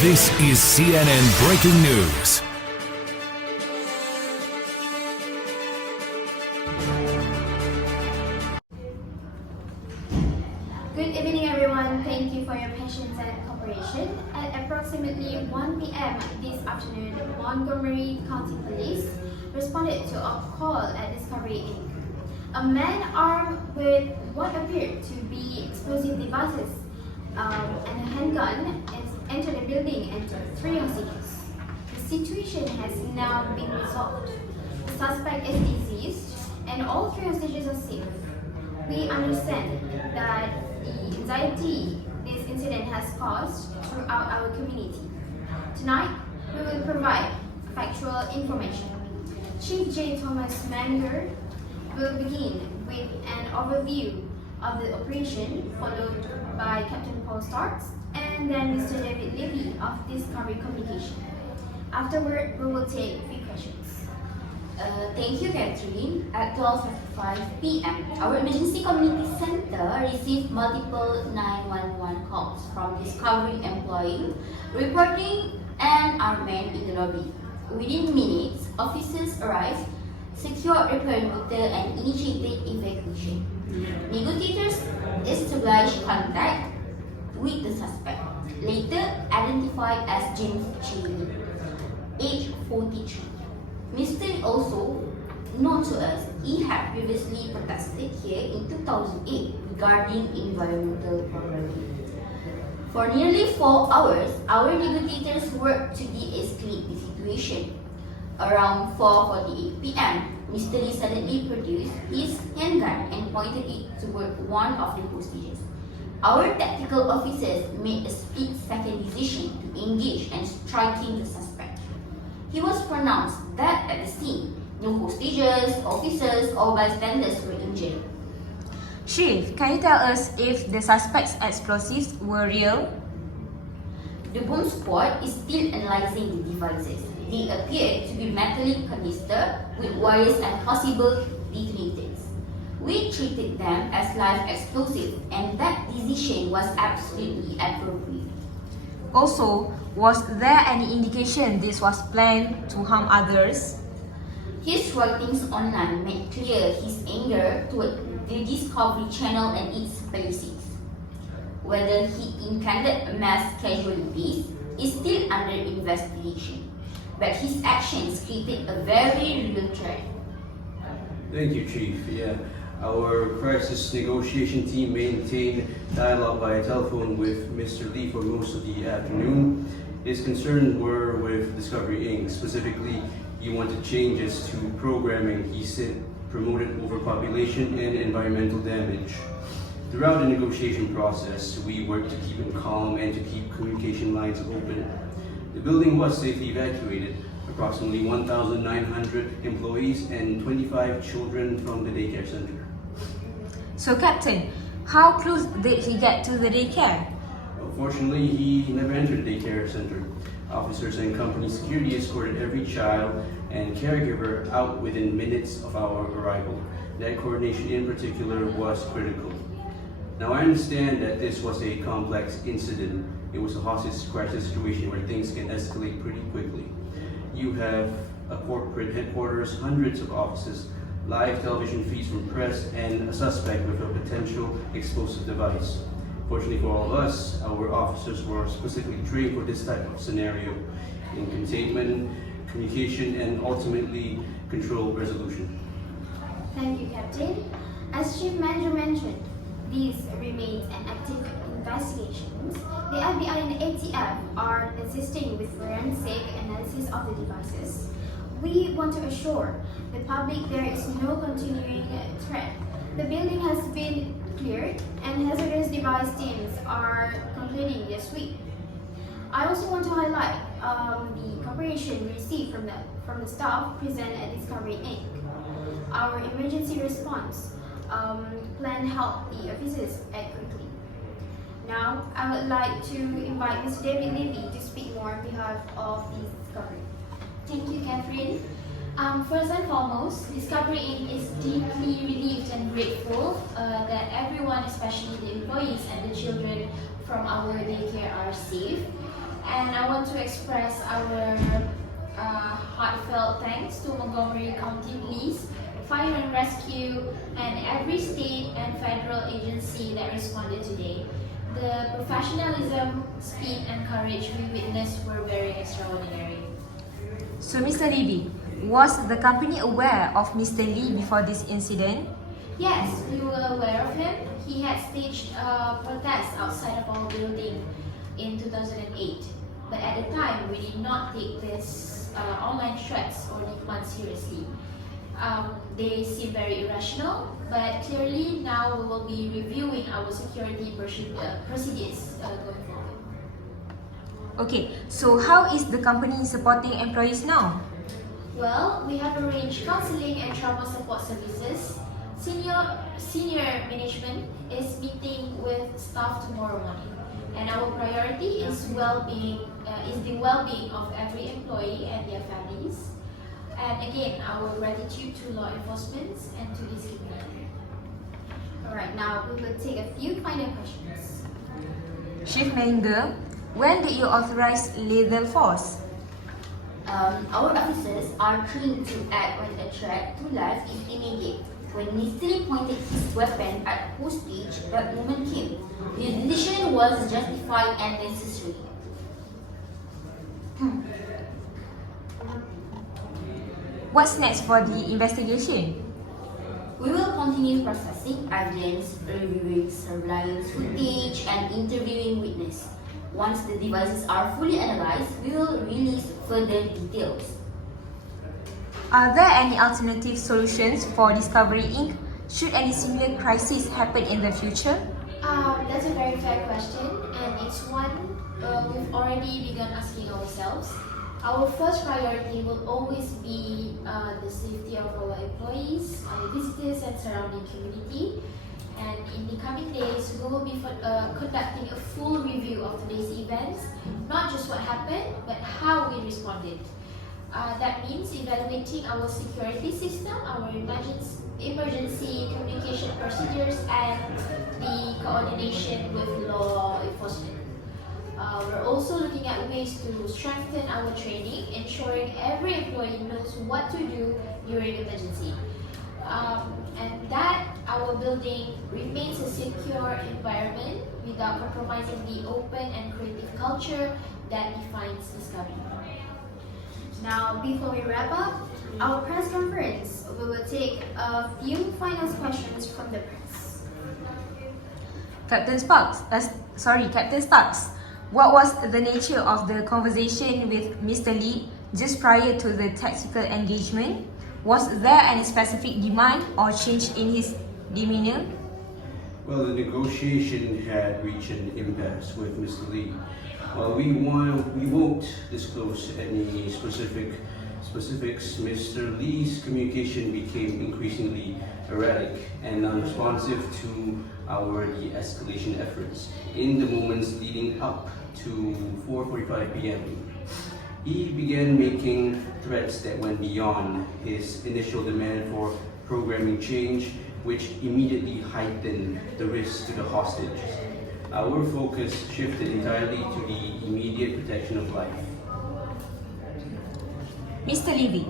This is CNN Breaking News. Good evening, everyone. Thank you for your patience and cooperation. At approximately 1 p.m. this afternoon, Montgomery County Police responded to a call at Discovery Inc. A man armed with what appeared to be explosive devices and a handgun entered the building and took 3 hostages. The situation has now been resolved. The suspect is deceased and all 3 hostages are safe. We understand that the anxiety this incident has caused throughout our community. Tonight, we will provide factual information. Chief J. Thomas Manger will begin with an overview of the operation, followed by Captain Paul Starks and then Mr. David Leavy of Discovery Communication. Afterward, we will take 3 questions. Thank you, Catherine. At 12:55 p.m., our Emergency Community Center received multiple 911 calls from Discovery employee reporting an armed man in the lobby. Within minutes, officers arrived, secured repair meter, and initiated evacuation. Negotiators established contact with the suspect, later identified as James Cheney, age 43. Mr. also known to us, he had previously protested here in 2008 regarding environmental property. For nearly 4 hours, our negotiators worked to de-escalate the situation. Around 4:48 p.m., Mr. Lee suddenly produced his handgun and pointed it toward one of the hostages. Our tactical officers made a split-second decision to engage and striking the suspect. He was pronounced dead at the scene. No hostages, officers, or bystanders were injured. Chief, can you tell us if the suspect's explosives were real? The bomb squad is still analyzing the devices. They appear to be metallic canister with wires and possible detonators. We treated them as live explosive, and that decision was absolutely appropriate. Also, was there any indication this was planned to harm others? His writings online made clear his anger toward the Discovery Channel and its policies. Whether he intended mass casualties is still under investigation, but his actions created a very real threat. Thank you, Chief. Our crisis negotiation team maintained dialogue by telephone with Mr. Lee for most of the afternoon. His concerns were with Discovery Inc. Specifically, he wanted changes to programming. He said promoted overpopulation and environmental damage. Throughout the negotiation process, we worked to keep him calm and to keep communication lines open. The building was safely evacuated. Approximately 1,900 employees and 25 children from the daycare center. So, Captain, how close did he get to the daycare? Unfortunately, he never entered the daycare center. Officers and company security escorted every child and caregiver out within minutes of our arrival. That coordination in particular was critical. Now, I understand that this was a complex incident. It was a hostage crisis situation where things can escalate pretty quickly. You have a corporate headquarters, hundreds of offices, live television feeds from press, and a suspect with a potential explosive device. Fortunately for all of us, our officers were specifically trained for this type of scenario in containment, communication, and ultimately controlled resolution. Thank you, Captain. As Chief Manger mentioned, these remain an active investigations. The FBI and ATF are assisting with forensic analysis of the devices. We want to assure the public there is no continuing threat. The building has been cleared and hazardous device teams are completing their sweep. I also want to highlight the cooperation we received from the staff present at Discovery Inc. Our emergency response plan helped the officers act quickly. Now, I would like to invite Mr. David Leavy to speak more on behalf of the Discovery. Thank you, Catherine. First and foremost, Discovery Inc. is deeply relieved and grateful that everyone, especially the employees and the children from our daycare, are safe. And I want to express our heartfelt thanks to Montgomery County Police, Fire and Rescue, and every state and federal agency that responded today. The professionalism, speed, and courage we witnessed were very extraordinary. So, Mr. Leavy, was the company aware of Mr. Lee before this incident? Yes, we were aware of him. He had staged a protest outside of our building in 2008. But at the time, we did not take this online threats or demands seriously. They seem very irrational, but clearly now we will be reviewing our security procedures going forward. Okay, so how is the company supporting employees now? Well, we have arranged counseling and trauma support services. Senior management is meeting with staff tomorrow morning, and our priority is the well-being of every employee and their families. And again, our gratitude to law enforcement and to this community. Alright, now we will take a few final questions. Chief Manger, when did you authorize lethal force? Our officers are trained to act when a threat to life is immediate. When Mr. Lee pointed his weapon at hostage, that moment came. The decision was justified and necessary. What's next for the investigation? We will continue processing evidence, reviewing surveillance footage, and interviewing witnesses. Once the devices are fully analyzed, we will release further details. Are there any alternative solutions for Discovery Inc. should any similar crisis happen in the future? That's a very fair question, and it's one we've already begun asking ourselves. Our first priority will always be the safety of our employees, our visitors, and surrounding community. And in the coming days, we will be conducting a full review of today's events, not just what happened, but how we responded. That means evaluating our security system, our emergency communication procedures, and the coordination with law enforcement. We're also looking at ways to strengthen our training, ensuring every employee knows what to do during emergency. And that our building remains a secure environment without compromising the open and creative culture that defines Discovery. Now, before we wrap up our press conference, we will take a few final questions from the press. Captain Sparks, what was the nature of the conversation with Mr. Lee just prior to the tactical engagement? Was there any specific demand or change in his demeanor? Well, the negotiation had reached an impasse with Mr. Lee. While we won't disclose any specifics, Mr. Lee's communication became increasingly erratic and unresponsive to our de-escalation efforts in the moments leading up to 4:45 p.m. He began making threats that went beyond his initial demand for programming change, which immediately heightened the risk to the hostages. Our focus shifted entirely to the immediate protection of life. Mr. Leavy,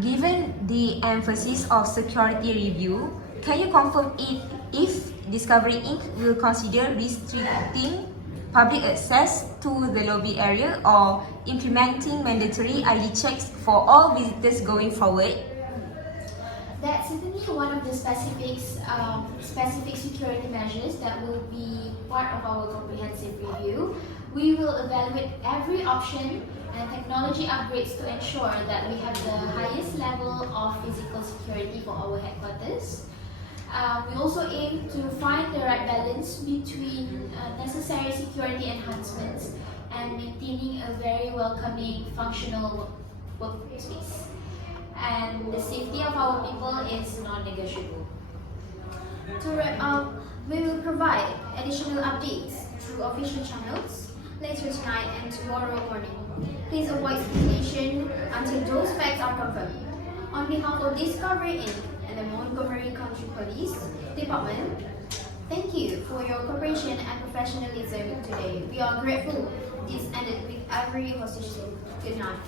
given the emphasis of security review, can you confirm if Discovery Inc. will consider restricting public access to the lobby area or implementing mandatory ID checks for all visitors going forward? That's certainly one of the specific security measures that will be part of our comprehensive review. We will evaluate every option and technology upgrades to ensure that we have the highest level of physical security for our headquarters. We also aim to find the right balance between necessary security enhancements and maintaining a very welcoming, functional workspace. And the safety of our people is non-negotiable. To wrap up, we will provide additional updates through official channels later tonight and tomorrow morning. Please avoid speculation until those facts are confirmed. On behalf of Discovery Inc. and the Montgomery County Police Department, thank you for your cooperation and professionalism today. We are grateful this ended with every hostage. Good night.